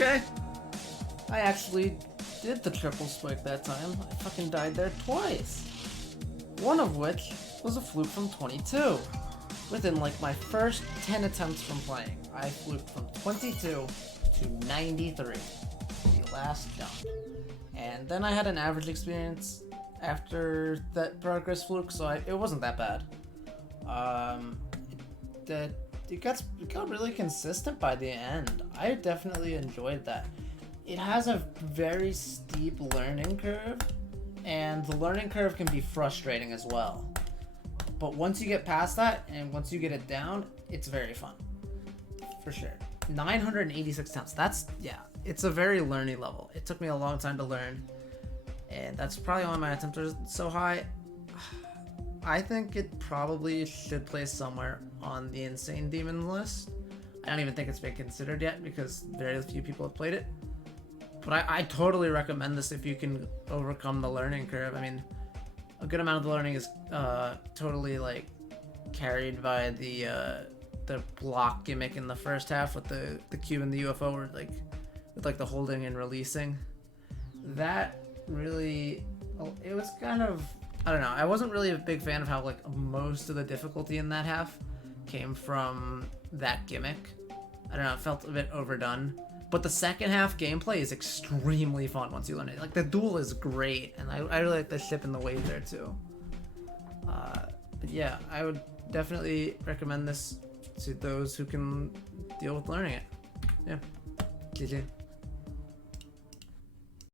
Okay. I actually did the triple spike that time. I fucking died there twice. One of which was a fluke from 22. Within like my first 10 attempts from playing, I fluked from 22 to 93. The last jump. And then I had an average experience after that progress fluke, so it wasn't that bad. It got really consistent by the end. I definitely enjoyed that. It has a very steep learning curve, and the learning curve can be frustrating as well. But once you get past that, and once you get it down, it's very fun. For sure. 986 attempts. It's a very learning level. It took me a long time to learn, and that's probably why my attempt was so high. I think it probably should place somewhere on the Insane Demon list. I don't even think it's been considered yet because very few people have played it. But I totally recommend this if you can overcome the learning curve. I mean, a good amount of the learning is totally like carried by the block gimmick in the first half with the cube and the UFO, or like with like the holding and releasing. That really, it was kind of, I don't know. I wasn't really a big fan of how like most of the difficulty in that half came from that gimmick. I don't know. It felt a bit overdone. But the second half gameplay is extremely fun once you learn it. Like, the duel is great, and I really like the ship and the wave there, too. But yeah, I would definitely recommend this to those who can deal with learning it. Yeah. GG.